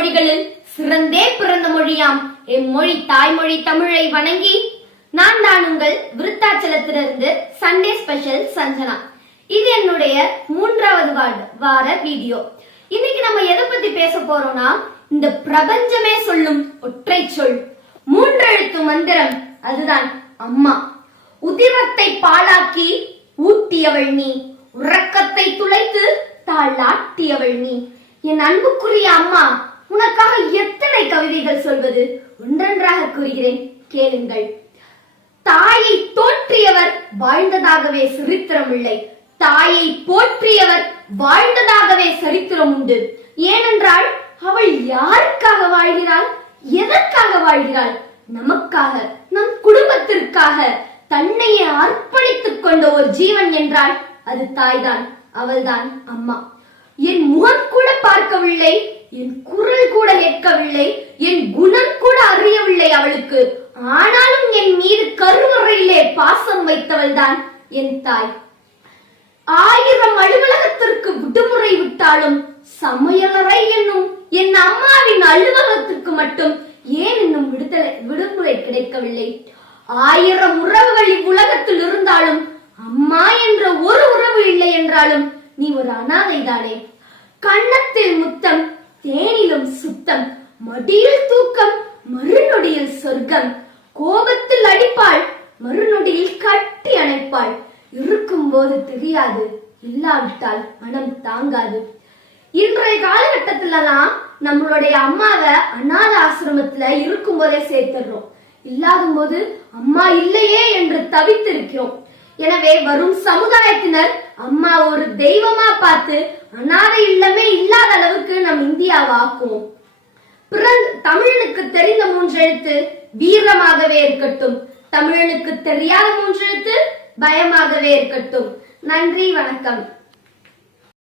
மொழிகளில் சிறந்தே பிறந்த மொழியாம். எம்மொழி தாய்மொழி தமிழை வணங்கி நான் தான் உங்கள் விருத்தாச்சலத்திலிருந்து சண்டே ஸ்பெஷல் சஞ்சனா. இது என்னுடைய மூன்றாவது வார- வார வீடியோ. இன்னைக்கு நம்ம எதை பத்தி பேச போறோம்னா இந்த பிரபஞ்சமே சொல்லும் ஒற்றை சொல். மூன்றெழுத்து மந்திரம் அதுதான் அம்மா. உதிரத்தை பாழாக்கி ஊட்டியவள் நீ. உறக்கத்தை துளைத்து தாளாட்டியவள் நீ. என் அன்புக்குரிய அம்மா உனக்காக எத்தனை கவிதைகள் சொல்வது? ஒன்றென்றாக கூறுகிறேன். கேளுங்கள். தாயை தோற்றியவர் வாழ்ந்ததாகவே சரித்திரம் இல்லை. தாயை போற்றியவர் வாழ்ந்ததாகவே சரித்திரம் உண்டு. ஏனென்றால் அவள் யாருக்காக வாழ்கிறாள்? எதற்காக வாழ்கிறாள்? நமக்காக நம் குடும்பத்திற்காக தன்னையே அர்ப்பணித்துக் கொண்ட ஒரு ஜீவன் என்றால் அது தாய்தான் அவள்தான் அம்மா. என் முகம் கூட பார்க்கவில்லை. என் குரல் கூட கேட்கவில்லை என் குணம் கூட அறியவில்லை அவளுக்கு. ஆனாலும் என் மீது கருவறையிலே பாசம் வைத்தவள்தான் என் தாய். ஆயிரம் அலுவலகத்திற்கு விடுமுறை விட்டாலும் சமையலறை என்னும் என் அம்மாவின் அலுவலகத்திற்கு மட்டும் ஏன் இன்னும் விடுதலை விடுமுறை கிடைக்கவில்லை? ஆயிரம் உறவுகள் இவ்வுலகத்தில் இருந்தாலும் அம்மா என்ற ஒரு உறவு இல்லை என்றாலும் நீ ஒரு அனாதைதானே. கண்ணத்தில் முத்தம் தேனிலும் சுத்தம் மடியில் தூக்கம் மறுநொடியில் சொர்க்கம். கோபத்தில் அடிப்பாள் மறுநொடியில் கட்டி அணைப்பாள். இருக்கும் போது தெரியாது இல்லாவிட்டால் மனம் தாங்காது. இன்றைய காலகட்டத்திலலாம் நம்மளுடைய அம்மாவை அநாத ஆசிரமத்துல இருக்கும் போதே சேர்த்துடுறோம். இல்லாத போது அம்மா இல்லையே என்று தவித்திருக்கிறோம். எனவே வரும் சமுதாயத்தினர் அம்மா ஒரு தெய்வமா பார்த்து அநாதை இல்லமே இல்லாத அளவுக்கு நம் இந்தியாவாக்கும் பிறந்த தமிழனுக்கு தெரிந்த மூன்றெழுத்து வீரமாகவே இருக்கட்டும். தமிழனுக்கு தெரியாத மூன்றெழுத்து பயமாகவே இருக்கட்டும். நன்றி வணக்கம்.